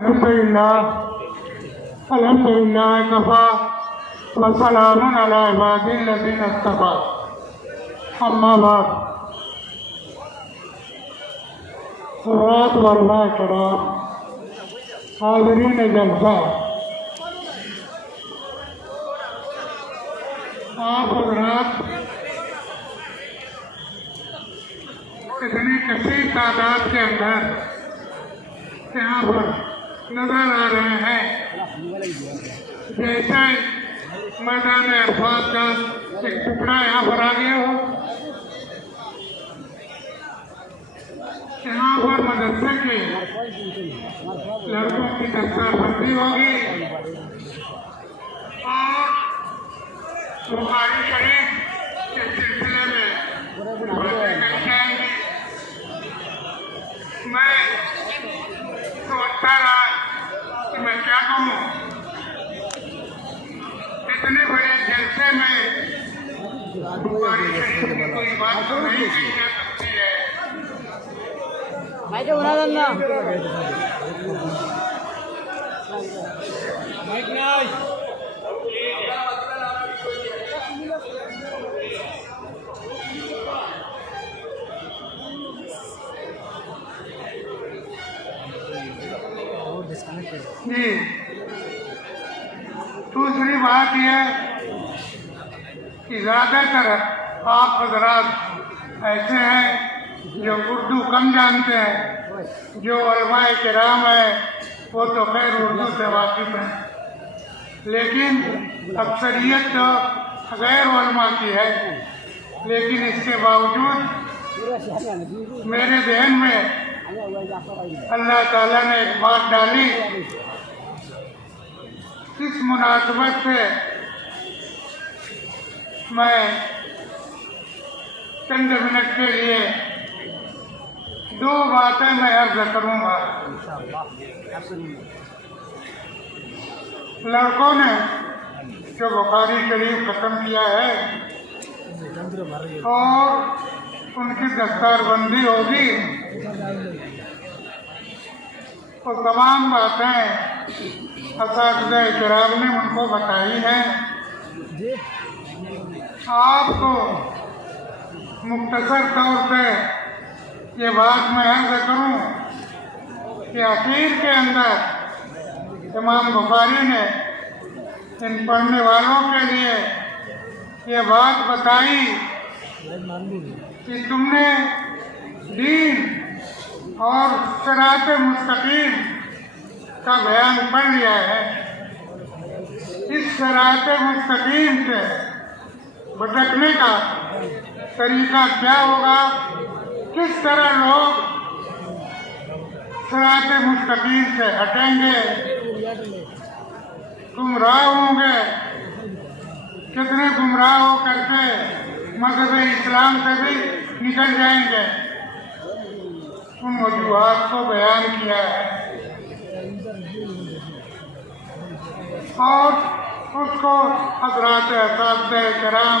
अल्हम्दुलिल्लाह कफ़ा व सलामुन अला इबादिल्लज़ीना इस्तफ़ा। अम्मा बाद, हज़रात व उलमा किराम, हाज़रीन जलसा, आप हज़रात इतनी कसीर तादाद के अंदर यहाँ पर नजर आ रहे हैं जैसे मैदान अरफात का एक टुकड़ा यहाँ पर आ गया हो। यहाँ पर मदरसे के लड़कों की दस्तारबंदी होगी और बुखारी शरीफ के सिलसिले में बातें कही जाएंगी। मैं सोचता रहा कि मैं क्या कहूँ, इतने बड़े जलसे में बुखारी शरीफ की कोई बात तो नहीं कही जा सकती है। जी, दूसरी बात यह कि ज़्यादातर आप हज़रात ऐसे हैं जो उर्दू कम जानते हैं। जो उलमाए किराम है वो तो खैर उर्दू से वाकिफ़ हैं, लेकिन अक्सरियत तो गैर उलमा की है। लेकिन इसके बावजूद मेरे ज़हन में अल्लाह ताला ने एक बात डाली, इस मुनासबत से मैं चंद मिनट के लिए दो बातें मैं अर्ज करूँगा। लड़कों ने जो बुखारी शरीफ ख़त्म किया है और उनकी दस्तारबंदी होगी, तो तमाम बातें असातिज़ा किराम ने उनको बताई हैं। आपको मुख्तसर तौर पे ये बात मैं अर्ज़ करूँ कि आखिर के अंदर इमाम बुखारी ने इन पढ़ने वालों के लिए ये बात बताई कि तुमने दीन और सिरात मुस्तकीम का बयान पढ़ लिया है। इस सिरात मुस्तकीम से भटकने का तरीका क्या होगा, किस तरह लोग सिरात मुस्तकीम से हटेंगे, गुमराह होंगे, कितने गुमराह हो करके मज़हब इस्लाम से भी निकल जाएंगे, उन वजूहात को बयान किया है। और उसको हज़रात असातिज़ा किराम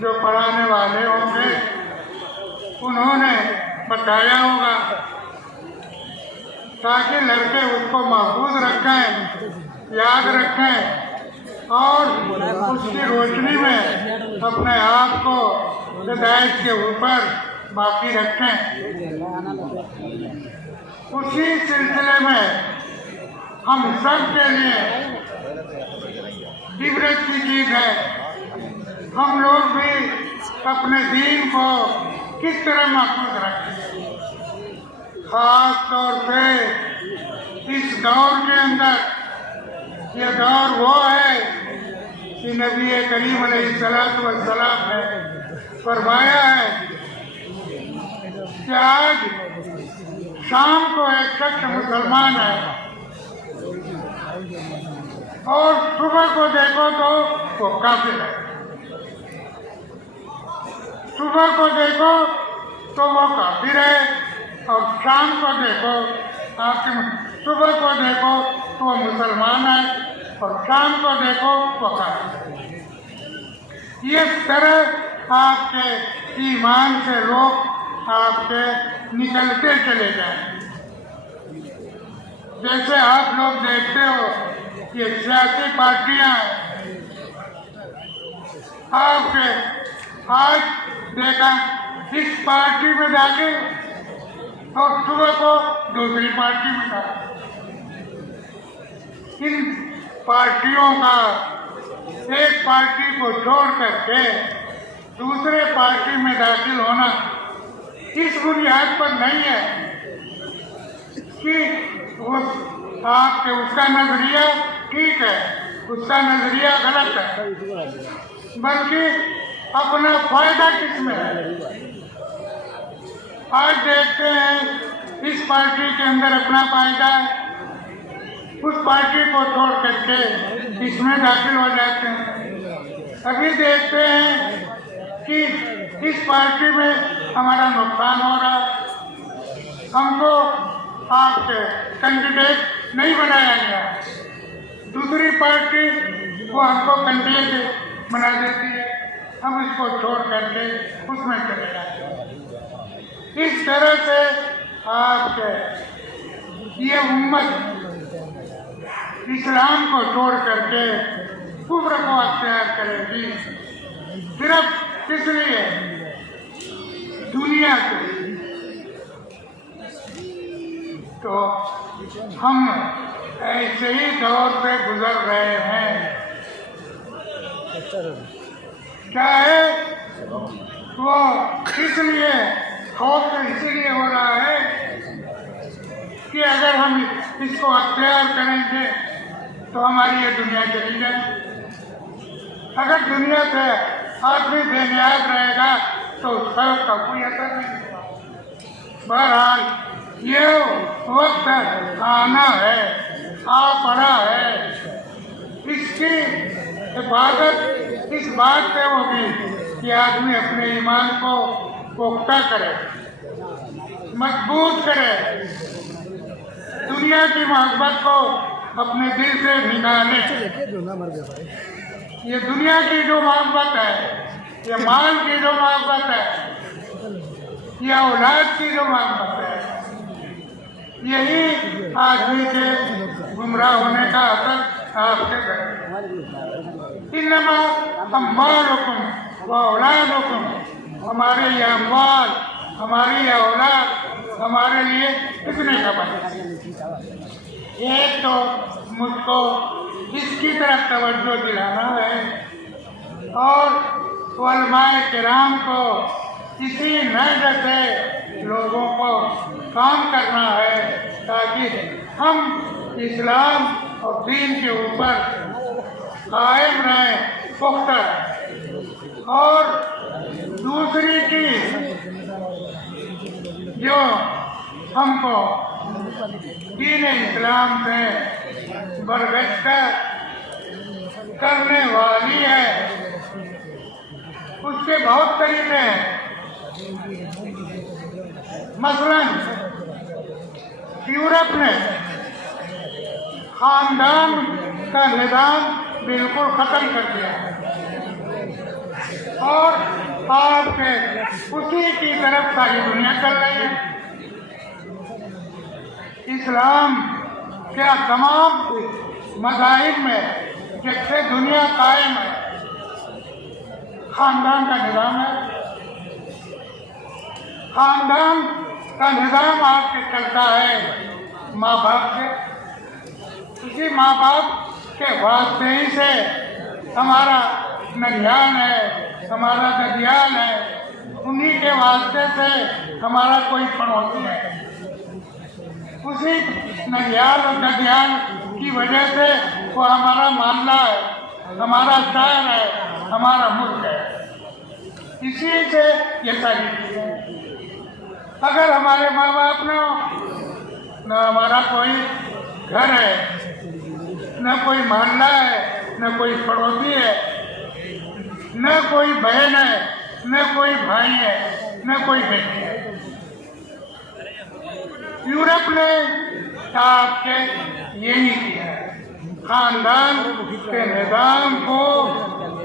जो पढ़ाने वाले होंगे उन्होंने बताया होगा, ताकि लड़के उसको महफूज रखें, याद रखें और उसकी रोशनी में अपने आप को हिदायत के ऊपर बाकी रखें। उसी सिलसिले में हम सब के लिए इबरत की चीज़ है, हम लोग भी अपने दीन को किस तरह महफूज रखें। ख़ास तौर पे इस दौर के अंदर, ये दौर वो है कि नबी करीम अलैहिस्सलातु वस्सलाम ने फरमाया है कि आज शाम को एक शख्स मुसलमान है और सुबह को देखो तो वो काफिर है, सुबह को देखो तो वो काफिर है और शाम को देखो, आपके सुबह को देखो तो वो मुसलमान है और शाम को देखो वो काफिर है। ये तरह आपके ईमान से लोग आपके निकलते चले जाएं। जैसे आप लोग देखते हो ये सियासी पार्टियां आपके आज देखा इस पार्टी में दाखिल और सुबह को दूसरी पार्टी में दाखिल। इन पार्टियों का एक पार्टी को छोड़ करके दूसरे पार्टी में दाखिल होना इस बुनियाद पर नहीं है कि वो आपके उसका नजरिया ठीक है, उसका नजरिया गलत है, बल्कि अपना फायदा किसमें है। आज देखते हैं इस पार्टी के अंदर अपना फायदा है, उस पार्टी को छोड़ करके इसमें दाखिल हो जाते हैं। अभी देखते हैं कि इस पार्टी में हमारा नुकसान हो रहा है, हमको आपके कैंडिडेट नहीं बनाया गया, दूसरी पार्टी वो हमको कैंडिडेट बना देती है, हम इसको छोड़ करके उसमें चले जाते हैं। इस तरह से आपके ये उम्मत इस्लाम को छोड़ करके कुफ्र को अख्तियार करेगी, सिर्फ इसलिए दुनिया से। तो हम ऐसे ही दौर से गुजर रहे हैं। क्या है वो इसलिए खौफ इसीलिए हो रहा है कि अगर हम इसको अख्तियार करेंगे तो हमारी ये दुनिया चली जाए। अगर दुनिया से आदमी बेनियाज रहेगा तो उसका कोई असर नहीं होगा। बहरहाल ये वक्त आना है, आ पड़ा है, इसकी हिफाजत इस बात पे होगी कि आदमी अपने ईमान को पुख्ता करे, मजबूत करे, दुनिया की मोहब्बत को अपने दिल से निकाले। ये दुनिया की जो मोहब्बत है, ये माल की जो मोहब्बत है, ये औलाद की जो मोहब्बत है, यही आदमी के गुमराह होने का असर आपके घर। इन्नमा अम्वालुकुम व औलादुकुम, हमारे ये अम्वाल, हमारी ये औलाद हमारे लिए कितने का बने। एक तो मुझको इसकी तरफ तवज्जो दिलाना है और उलमाए किराम को इसी नज़र से लोगों को काम करना है ताकि हम इस्लाम और दीन के ऊपर कायम रहें, पुख्ता। और दूसरी चीज जो हमको दीन इस्लाम से बरगश्त करने वाली है, उसके बहुत तरीके हैं। मसलन यूरोप ने खानदान का निज़ाम बिल्कुल खत्म कर दिया और आपके उसी की तरफ सारी दुनिया चल रही है। इस्लाम क्या तमाम मज़ाहिब में जिससे दुनिया कायम है, खानदान का निज़ाम है। खानदान का निज़ाम आपके चलता है माँ बाप से, इसी माँ बाप के वास्ते ही से हमारा ननिहाल है, हमारा ददियाल है, उन्हीं के वास्ते से हमारा कोई पड़ोसी है। उसी ननिहाल और ददियाल की वजह से वो हमारा मामला है, हमारा शहर है, हमारा मुल्क है। इसी से ये सारी चीज़ें। अगर हमारे माँ बाप न न हमारा कोई घर है, न कोई मोहल्ला है, न कोई पड़ोसी है, न कोई बहन है, न कोई भाई है, न कोई बेटी है। यूरोप ने आपके यही किया है, खानदान के निज़ाम को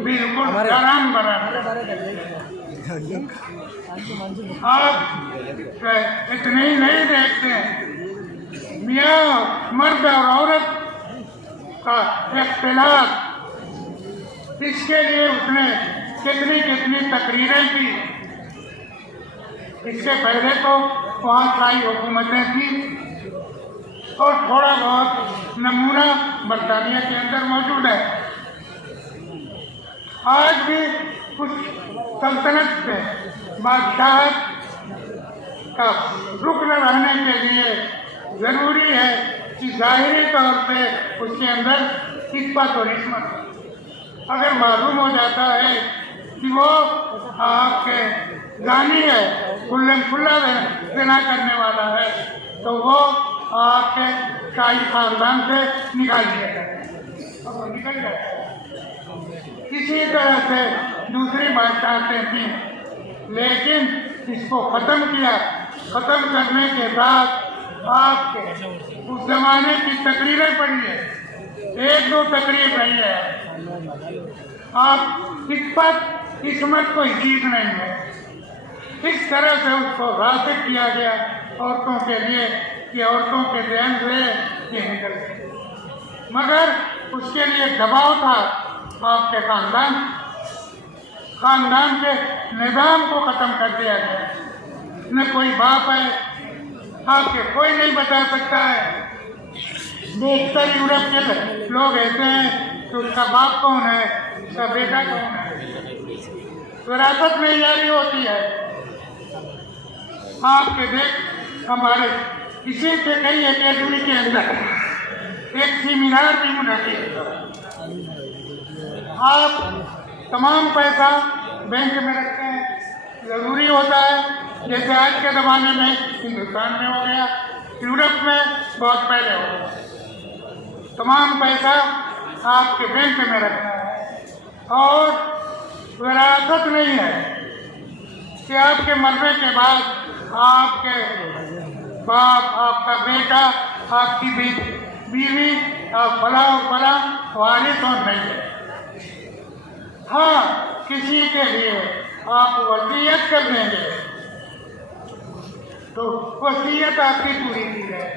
बिल्कुल हराम बना दिया। आप इतने ही नहीं देखते हैं, मियाँ मर्द और औरत का इख्तिलाफ, इसके लिए उसने कितनी कितनी तकरीरें की। इसके पहले तो वहाँ सारी हुकूमतें थी और थोड़ा बहुत नमूना बरतानिया के अंदर मौजूद है। आज भी कुछ सल्तनत से बादशाहत का रुकन रहने के लिए ज़रूरी है कि ज़ाहिरी तौर पे उसके अंदर इस्पत और इस्मत, अगर मालूम हो जाता है कि वो आपके जानी है, खुल्लम खुल्ला ज़िना करने वाला है, तो वो आपके शाही खानदान से निकाल दिया जाए और निकल जाए। इसी तरह से दूसरी बादशाहतें थी, लेकिन इसको ख़त्म किया। ख़त्म करने के बाद आपके उस जमाने की तकरीरें पढ़िए, एक दो तकरीर नहीं है। आप इस्पत इस्मत कोई चीज नहीं है। इस तरह से उसको रास्ते किया गया औरतों के लिए कि औरतों के ध्यान से ये निकल गए, मगर उसके लिए दबाव था आपके खानदान के निज़ाम को ख़त्म कर दिया गया। न कोई बाप है, आपके कोई नहीं बता सकता है। बेशतर यूरोप के लोग ऐसे हैं तो उसका बाप कौन है, उसका बेटा कौन है, विरासत में जारी होती है। आपके देख हमारे इसी से कई अकेडमी के अंदर एक सेमिनार भी मुनक़िद, आप तमाम पैसा बैंक में रखते हैं, ज़रूरी होता है। जैसे आज के ज़माने में हिंदुस्तान में हो गया, यूरोप में बहुत पहले हो गया। तमाम पैसा आपके बैंक में रखना है और विरासत नहीं है कि आपके मरने के बाद आपके बाप, आपका बेटा, आपकी बीवी, आप फला और फला वारिस और नहीं है। हाँ, किसी के लिए आप वसीयत कर देंगे तो वसीयत आपकी पूरी की जाए।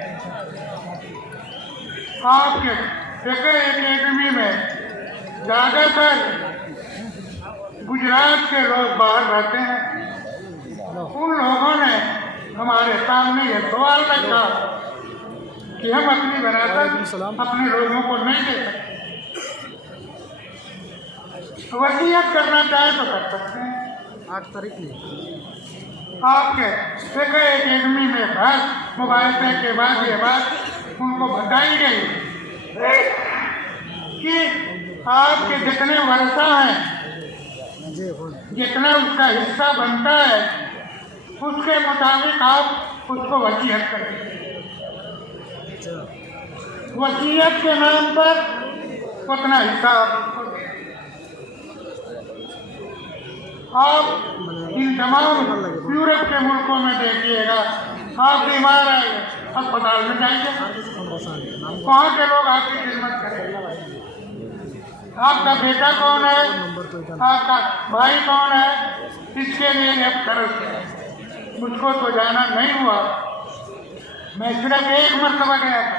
आपके फिक्र एकेडमी में ज़्यादातर गुजरात के लोग बाहर रहते हैं। उन लोगों ने हमारे सामने ये सवाल रखा कि हम अपनी विरासत अपने लोगों को नहीं दे सकते। वसीयत करना चाहे तो कर सकते हैं। 8 तारीख में आपके फिक्र एकेडमी में बस मुबाइले के बाद ये बात उनको बताई गई कि आपके जितने वर्षा हैं, जितना उसका हिस्सा बनता है, उसके मुताबिक आप उसको वसीयत करें। वसीयत के नाम पर उतना हिस्सा आप इन तमाम यूरोप के मुल्कों में देखिएगा, आप बीमार आए अस्पताल में जाएंगे, वहाँ के लोग आपकी खिदमत करेंगे। आपका बेटा कौन है, आपका भाई कौन है, इसके लिए अब तरस। मुझको तो जाना नहीं हुआ, मैं सिर्फ एक मरतबा गया था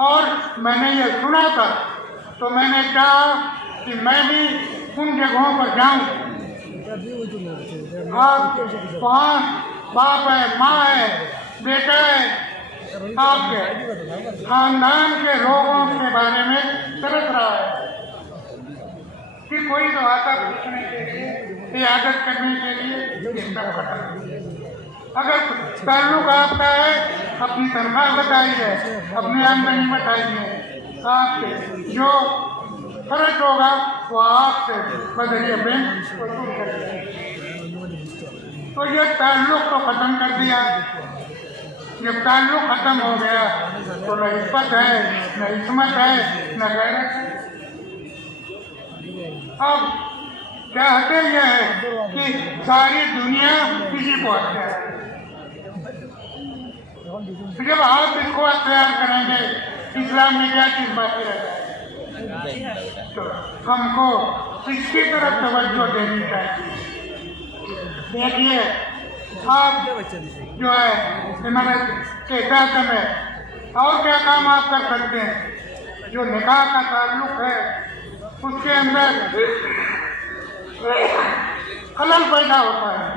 और मैंने ये सुना था, तो मैंने कहा कि मैं भी उन जगहों पर जाऊं। आप वहाँ बाप है, माँ है, बेटा है, आपके खानदान के लोगों के बारे में तरस रहा है कि कोई तो आता पूछने के लिए, इयादत करने के लिए। अगर ताल्लुक आपका है, अपनी तनख्वाह बताइए, अपनी आमदनी बताइए, आपके जो खर्च होगा वो आपसे बदलिए बैंक वसूल करेंगे। तो ये ताल्लुक को ख़त्म कर दिया। जब ताल्लुक ख़त्म हो गया तो न इस्मत है, न इस्मत है, न गैरत है। अब चाहते यह है कि सारी दुनिया किसी को अख्तियार है। जब आप इसको अख्तियार करेंगे, इस्लाम में क्या चीज़ बाकी रह जाए, तो हमको इसकी तरफ तवज्जो देनी चाहिए। देखिए, आप जो है इमारत के साथ में और क्या काम आप कर सकते हैं। जो निकाह का ताल्लुक है उसके अंदर खलल पैदा होता है।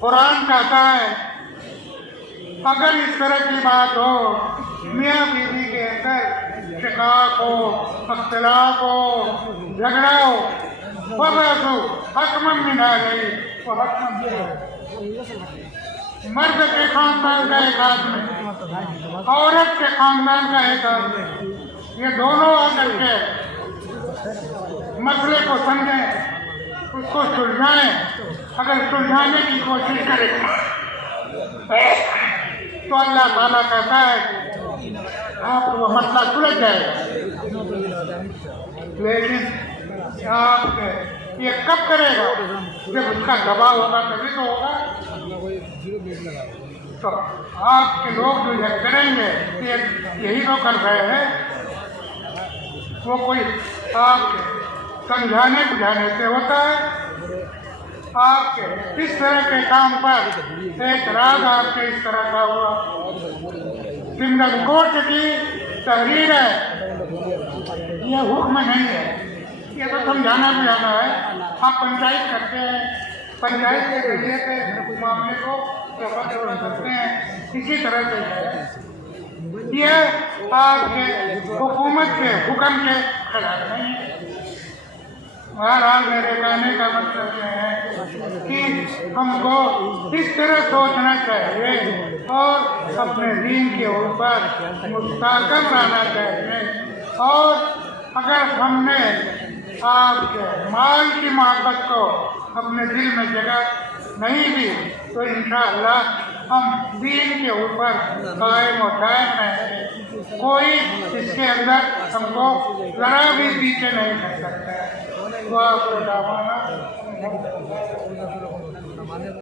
कुरान कहता है अगर इस तरह की बात हो, मियाँ बीवी के अंदर शिकाक हो, अख्तिलाफ हो, झगड़ा हो, वबसु हकमन मिना गई वो मर्द के खानदान का एक आदमी, औरत के खानदान का एक आदमी, ये दोनों आकर के मसले को समझें, उसको सुलझाएं। अगर सुलझाने की कोशिश करें तो अल्लाह ताला कहता है आपको वो मसला सुलझ जाएगा। लेकिन आप ये कब करेगा? जब उसका दबाव होगा तभी तो होगा। तो आपके लोग जो ये करेंगे यही तो कर रहे हैं। वो कोई आपके समझाने बुझाने से होता है। आपके इस तरह के काम पर एतराज आपके इस तरह का हुआ, सिंगल कोर्ट की तहरीर है, ये हुक्म नहीं है। ये तो समझाना बुझाना है। आप पंचायत करते हैं, पंचायत के जरिए से मामले को करते हैं। इसी तरह से ये आपके हुकूमत के हुक्म के खिलाफ नहीं है। बहरहाल मेरे कहने का मतलब यह है कि हमको इस तरह सोचना चाहिए और अपने दीन के ऊपर मुस्तक़िम रहना चाहिए। और अगर हमने आपके माल की मोहब्बत को अपने दिल में जगह नहीं दी तो इंशाअल्लाह हम दीन के ऊपर कायम और दायम रहेंगे। कोई इसके अंदर हमको ज़रा भी पीछे नहीं कर सकता है।